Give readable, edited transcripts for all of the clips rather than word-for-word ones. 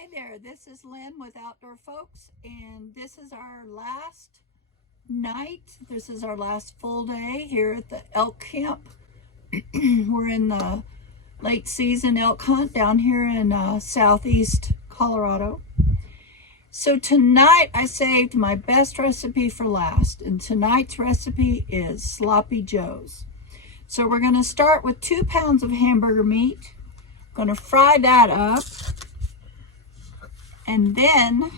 Hey there, this is Lynn with Outdoor Folks, and this is our last night. This is our last full day here at the elk camp. We're in the late season elk hunt down here in southeast Colorado. So tonight I saved my best recipe for last, and tonight's recipe is Sloppy Joe's. So we're going to start with 2 pounds of hamburger meat. Going to fry that up. And then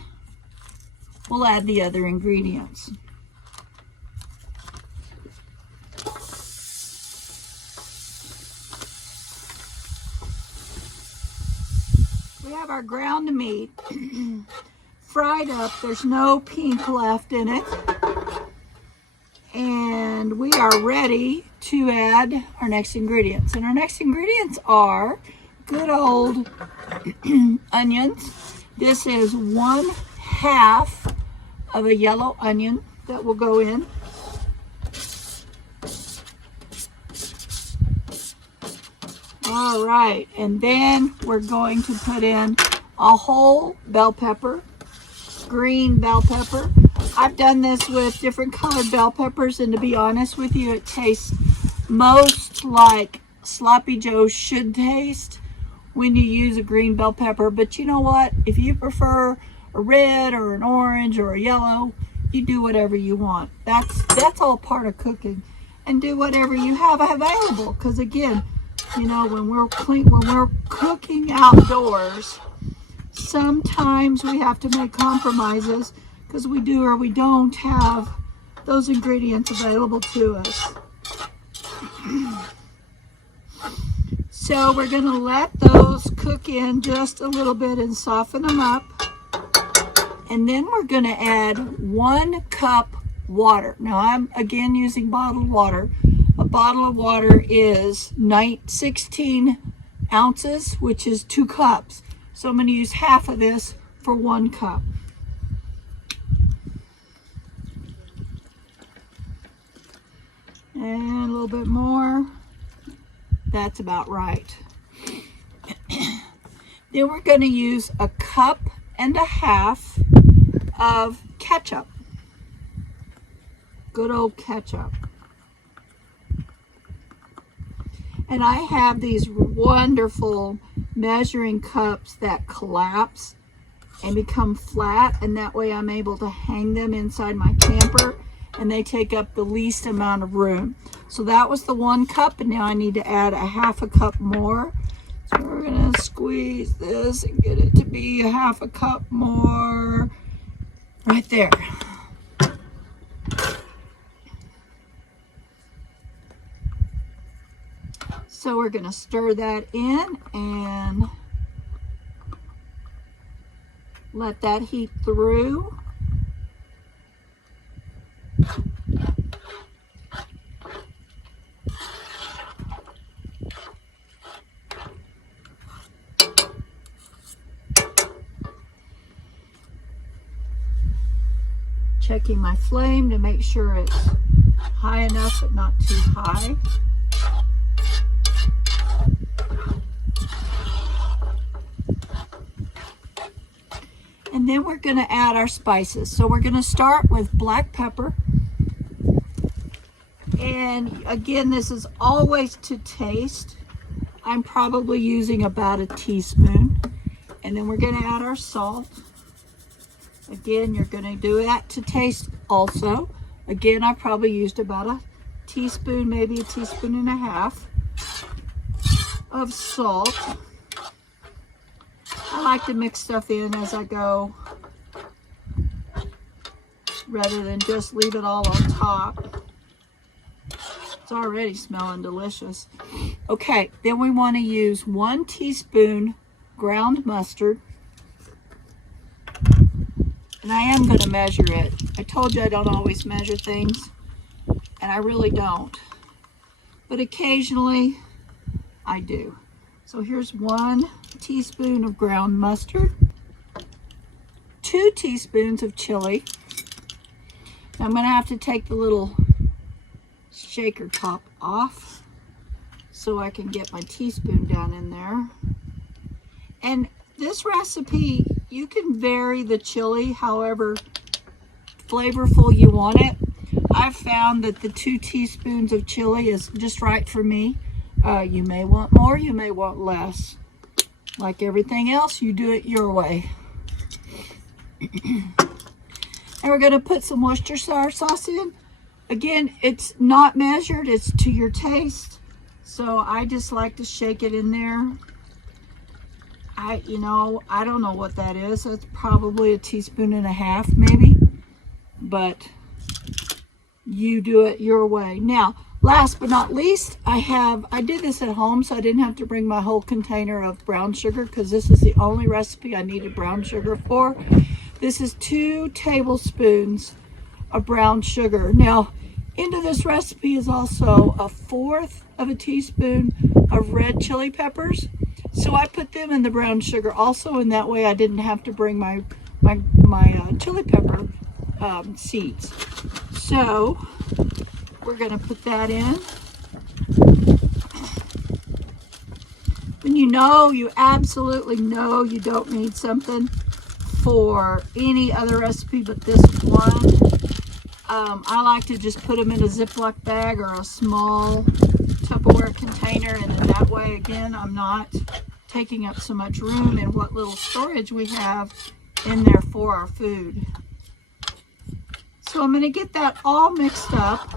we'll add the other ingredients. We have our ground meat fried up. There's no pink left in it. And we are ready to add our next ingredients. And our next ingredients are good old onions. This is 1/2 of a yellow onion that will go in. All right, and then we're going to put in a whole bell pepper, green bell pepper. I've done this with different colored bell peppers, and to be honest with you, it tastes most like Sloppy Joe should taste when you use a green bell pepper. But you know what? If you prefer a red or an orange or a yellow, you do whatever you want. That's all part of cooking. And do whatever you have available. Because again, you know, when we're cooking outdoors, sometimes we have to make compromises because we do or we don't have those ingredients available to us. So we're going to let those cook in just a little bit and soften them up. And then we're going to add 1 cup water. Now I'm again using bottled water. A bottle of water is 16 ounces, which is 2 cups. So I'm going to use half of this for 1 cup. And a little bit more. That's about right. Then we're going to use 1.5 cups of ketchup. Good old ketchup. And I have these wonderful measuring cups that collapse and become flat, and that way I'm able to hang them inside my camper, and they take up the least amount of room. So that was the 1 cup, and now I need to add 1/2 cup more. So we're gonna squeeze this and get it to be 1/2 cup more right there. So we're gonna stir that in and let that heat through. Checking my flame to make sure it's high enough but not too high. And then we're going to add our spices. So we're going to start with black pepper. And again, this is always to taste. I'm probably using about 1 teaspoon. And then we're going to add our salt. Again, you're going to do that to taste also. Again, I probably used about 1 teaspoon, maybe 1.5 teaspoons of salt. I like to mix stuff in as I go rather than just leave it all on top. It's already smelling delicious. Okay, then we want to use 1 teaspoon ground mustard. And I am going to measure it. I told you I don't always measure things, and I really don't. But occasionally, I do. So here's 1 teaspoon of ground mustard, 2 teaspoons of chili. Now I'm going to have to take the little shaker top off so I can get my teaspoon down in there. And this recipe you can vary the chili however flavorful you want it. I've found that the 2 teaspoons of chili is just right for me. You may want more, you may want less. Like everything else, you do it your way. And we're going to put some Worcestershire sauce in. Again, it's not measured, it's to your taste. So I just like to shake it in there. I don't know what that is. It's probably 1.5 teaspoons maybe. But you do it your way. Now, last but not least, I did this at home, so I didn't have to bring my whole container of brown sugar because this is the only recipe I needed brown sugar for. This is 2 tablespoons of brown sugar. Now, into this recipe is also 1/4 teaspoon of red chili peppers. So I put them in the brown sugar also, and that way I didn't have to bring my chili pepper seeds. So we're going to put that in. When you absolutely know you don't need something for any other recipe but this one, I like to just put them in a Ziploc bag or a small Tupperware container, and in that way, again, I'm not taking up so much room in what little storage we have in there for our food. So I'm going to get that all mixed up,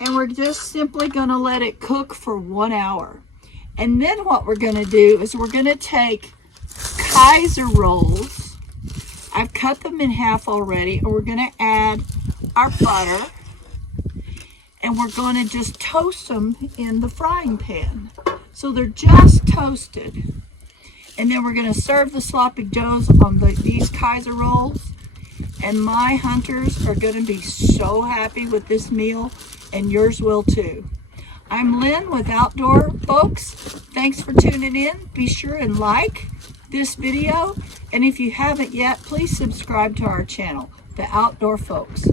and we're just simply going to let it cook for 1 hour. And then what we're going to do is we're going to take Kaiser rolls. I've cut them in half already, and we're going to add our butter, and we're going to just toast them in the frying pan. So they're just toasted. And then we're going to serve the sloppy joes on these Kaiser rolls. And my hunters are going to be so happy with this meal, and yours will too. I'm Lynn with Outdoor Folks. Thanks for tuning in. Be sure and like this video. And if you haven't yet, please subscribe to our channel, The Outdoor Folks.